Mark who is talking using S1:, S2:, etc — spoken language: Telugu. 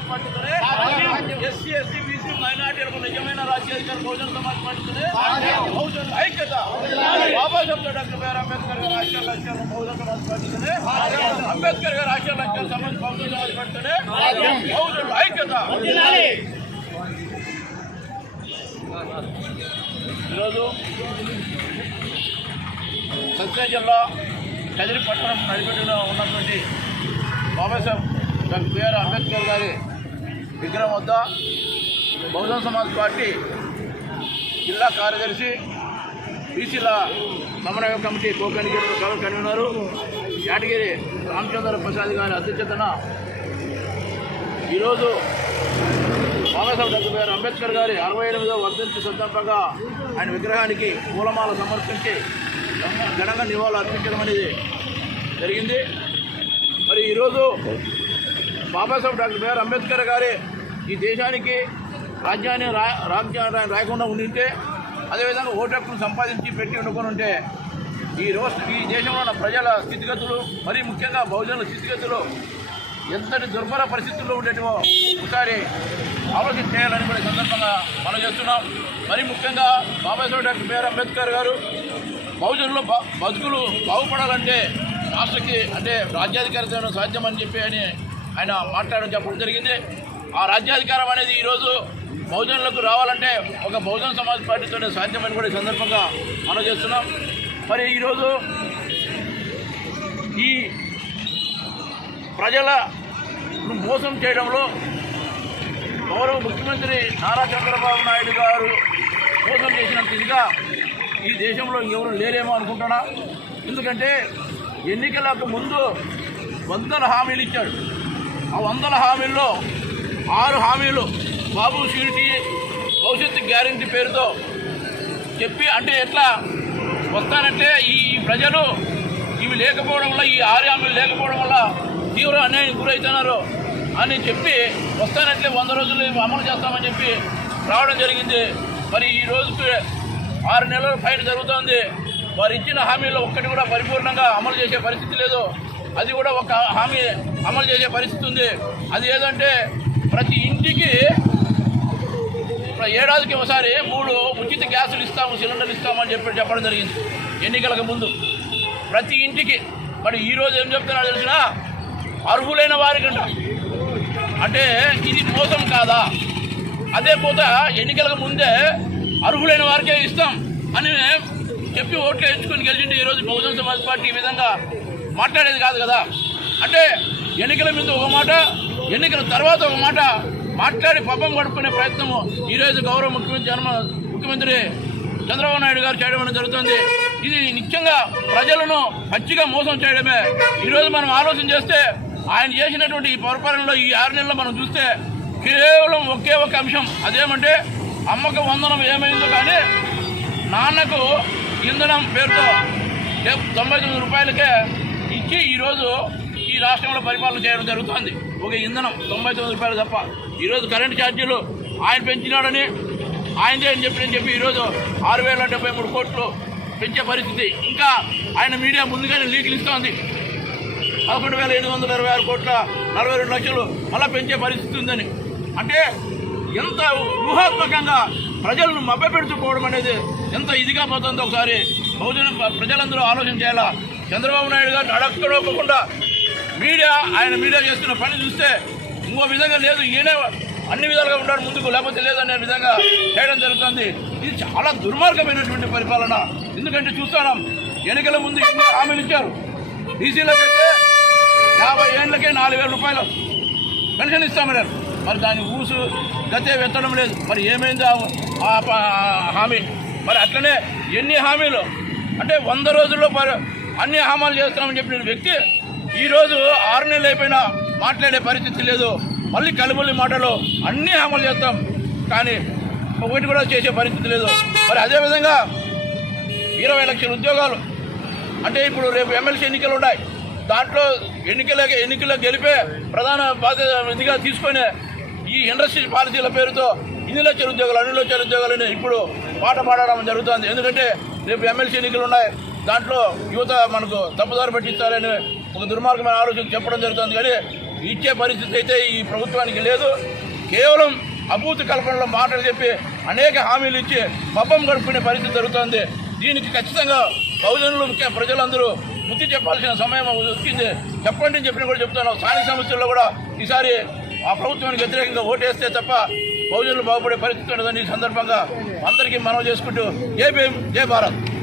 S1: సమాజ్ పార్టీతోనే ఎస్సీ ఎస్సీ బీసీ మైనార్టీలకు నిజమైన రాజశేఖర్ బహుజన సమాజ్ పార్టీతోనే బహుజన ఐక్యత బాబాసాహెబ్ డాక్టర్ బిఆర్ అంబేద్కర్ గారు రాష్ట్ర లక్ష్యాలు బహుజన సమాజ్ పార్టీతోనే అంబేద్కర్ గారు రాష్ట్ర లక్ష్యాలు సమాజ్ బహుజన సమాజ్ పార్టీతోనే బహుజన ఐక్యత ఈరోజు సత్య జిల్లా కదిరి పట్టణం నడిపెట్టులో ఉన్నటువంటి బాబాసాహెబ్ డాక్టర్ పేరు అంబేద్కర్ గారి విగ్రహం వద్ద బహుజన సమాజ్ పార్టీ జిల్లా కార్యదర్శి బీసీల సమన్వయ committee co convener convener Yatagiri Ramachandra Prasad గారి అధ్యక్షతన ఈరోజు బాబాసాహెబ్ డాక్టర్ గారు అంబేద్కర్ గారి అరవై ఎనిమిదవ వర్ధంతి సందర్భంగా ఆయన విగ్రహానికి పూలమాల సమర్పించి ఘనంగా నివాళులు అర్పించడం అనేది జరిగింది మరి ఈరోజు బాబాసాహెబ్ డాక్టర్ బిఆర్ అంబేద్కర్ గారే ఈ దేశానికి రాజ్యాన్ని రా రాజ్యాన్ని రాయకుండా ఉండింటే అదేవిధంగా ఓటు సంపాదించి పెట్టి వండుకొని ఉంటే ఈ రోజు ఈ దేశంలో ఉన్న ప్రజల స్థితిగతులు మరీ ముఖ్యంగా బహుజనుల స్థితిగతులు ఎంతటి దుర్భర పరిస్థితుల్లో ఉండేటివో ఒకసారి ఆలోచన కూడా సందర్భంగా మనం చేస్తున్నాం మరి ముఖ్యంగా బాబాసాహెబ్ డాక్టర్ బిఆర్ అంబేద్కర్ గారు బహుజనులు బతుకులు బాగుపడాలంటే రాష్ట్రకి అంటే రాజ్యాధికారితో సాధ్యమని చెప్పి అని ఆయన మాట్లాడడం చెప్పడం జరిగింది ఆ రాజ్యాధికారం అనేది ఈరోజు బహుజనులకు రావాలంటే ఒక బహుజన సమాజ్ పార్టీతోనే సాధ్యమని కూడా ఈ సందర్భంగా మనం చేస్తున్నాం మరి ఈరోజు ఈ ప్రజల మోసం చేయడంలో గౌరవ ముఖ్యమంత్రి నారా చంద్రబాబు నాయుడు గారు
S2: మోసం చేసినంత
S1: ఇదిగా ఈ దేశంలో ఎవరు లేరేమో అనుకుంటున్నా ఎందుకంటే ఎన్నికలకు ముందు వందల హామీలు ఇచ్చాడు ఆ వందల హామీల్లో ఆరు హామీలు బాబు షూరిటీ భవిష్యత్తు గ్యారంటీ పేరుతో చెప్పి అంటే ఎట్లా వస్తానంటే ఈ ప్రజలు ఇవి లేకపోవడం వల్ల ఈ ఆరు హామీలు లేకపోవడం వల్ల తీవ్ర అన్యాయం గురవుతున్నారు అని చెప్పి వస్తానట్లే వంద రోజులు అమలు చేస్తామని చెప్పి రావడం జరిగింది మరి ఈ రోజుకి ఆరు నెలల పైన జరుగుతోంది వారు ఇచ్చిన హామీలో ఒక్కటి కూడా పరిపూర్ణంగా అమలు చేసే పరిస్థితి లేదు అది కూడా ఒక హామీ అమలు చేసే పరిస్థితి ఉంది అది ఏదంటే ప్రతి ఇంటికి ఏడాదికి ఒకసారి మూడు ఉచిత గ్యాసులు ఇస్తాము సిలిండర్లు ఇస్తామని చెప్పి చెప్పడం జరిగింది ఎన్నికలకు ముందు ప్రతి ఇంటికి మరి ఈరోజు ఏం చెప్తున్నా తెలిసిన అర్హులైన వారికంట అంటే ఇది మోసం కాదా అదే పోత ఎన్నికలకు ముందే అర్హులైన వారికే ఇస్తాం అని చెప్పి ఓట్లు వేయించుకొని గెలిచింటే ఈరోజు బహుజన సమాజ్ పార్టీ ఈ విధంగా మాట్లాడేది కాదు కదా అంటే ఎన్నికల ముందు ఒక మాట ఎన్నికల తర్వాత ఒక మాట మాట్లాడి పబ్బం గడుపుకునే ప్రయత్నము ఈరోజు గౌరవ ముఖ్యమంత్రి జన్మ ముఖ్యమంత్రి చంద్రబాబు నాయుడు గారు చేయడం జరుగుతుంది ఇది నిత్యంగా ప్రజలను పచ్చిగా మోసం చేయడమే ఈరోజు మనం ఆలోచన చేస్తే ఆయన చేసినటువంటి ఈ పరిపాలనలో ఈ ఆరు నెలలు మనం చూస్తే కేవలం ఒకే ఒక అంశం అదేమంటే అమ్మకు వందనం ఏమైందో కానీ నాన్నకు ఇంధనం పేరుతో తొంభై తొమ్మిది రూపాయలకే ఇచ్చి ఈరోజు ఈ రాష్ట్రంలో పరిపాలన చేయడం జరుగుతుంది ఒక ఇంధనం తొంభై తొమ్మిది రూపాయలు తప్ప ఈరోజు కరెంటు ఛార్జీలు ఆయన పెంచినాడని ఆయనదే అని చెప్పి నేను చెప్పి ఈరోజు ఆరు వేల డెబ్బై మూడు కోట్లు పెంచే పరిస్థితి ఇంకా ఆయన మీడియా ముందుగానే లీకులు ఇస్తోంది పదకొండు వేల ఎనిమిది వందల ఇరవై ఆరు కోట్ల నలభై రెండు లక్షలు మళ్ళీ పెంచే పరిస్థితి ఉందని అంటే ఎంత ఊహాత్మకంగా ప్రజలను మభ్యపెడుచుకోవడం అనేది ఎంత ఇదిగా పోతుందో ఒకసారి బహుజన ప్రజలందరూ ఆలోచన చేయాలా చంద్రబాబు నాయుడు గారు అడక్కడొక్కకుండా మీడియా ఆయన మీడియా చేస్తున్న పని చూస్తే ఇంకో విధంగా లేదు ఈయన అన్ని విధాలుగా ఉన్నాడు ముందుకు లేకపోతే లేదనే విధంగా చేయడం జరుగుతుంది ఇది చాలా దుర్మార్గమైనటువంటి పరిపాలన ఎందుకంటే చూస్తాం ఎన్నికల ముందు ఎన్ని హామీలు ఇచ్చారు డీసీలకు అయితే యాభై ఏళ్ళకే నాలుగు వేల రూపాయలు పెన్షన్ ఇస్తామన్నారు మరి దాని ఊసు గతే వెత్తడం లేదు మరి ఏమైంది ఆ హామీ మరి అట్లనే ఎన్ని హామీలు అంటే వంద రోజుల్లో అన్ని హామాలు చేస్తున్నామని చెప్పిన వ్యక్తి ఈరోజు ఆరు నెలలు అయిపోయినా మాట్లాడే పరిస్థితి లేదు మళ్ళీ కలుబుల్లి మాటలు అన్ని అమలు చేస్తాం కానీ ఒకటి కూడా చేసే పరిస్థితి లేదు మరి అదేవిధంగా ఇరవై లక్షల ఉద్యోగాలు అంటే ఇప్పుడు రేపు ఎమ్మెల్సీ ఎన్నికలు ఉన్నాయి దాంట్లో ఎన్నికల ఎన్నికలు గెలిపే ప్రధాన బాధ్యత ఇదిగా తీసుకొని ఈ ఇండస్ట్రీస్ పాలసీల పేరుతో ఇన్ని లక్షల ఉద్యోగాలు అన్ని లక్షల ఉద్యోగాలని ఇప్పుడు పాట పాడడం జరుగుతుంది ఎందుకంటే రేపు ఎమ్మెల్సీ ఎన్నికలు ఉన్నాయి దాంట్లో యువత మనకు తప్పుదారి పట్టిస్తారని ఒక దుర్మార్గమైన ఆలోచన చెప్పడం జరుగుతుంది కానీ ఇచ్చే పరిస్థితి అయితే ఈ ప్రభుత్వానికి లేదు కేవలం అభూతి కల్పనలో మాటలు చెప్పి అనేక హామీలు ఇచ్చి పబ్బం గడుపుకునే పరిస్థితి జరుగుతుంది దీనికి ఖచ్చితంగా బహుజనులు ముఖ్య ప్రజలందరూ బుద్ధి చెప్పాల్సిన సమయం వచ్చింది చెప్పండి అని చెప్పిన కూడా చెప్తున్నాం స్థానిక సమస్యల్లో కూడా ఈసారి ఆ ప్రభుత్వానికి వ్యతిరేకంగా ఓటేస్తే తప్ప బహుజనులు బాగుపడే పరిస్థితి ఉండదని ఈ సందర్భంగా అందరికీ మనం చేసుకుంటూ జై భీమ్ జై భారత్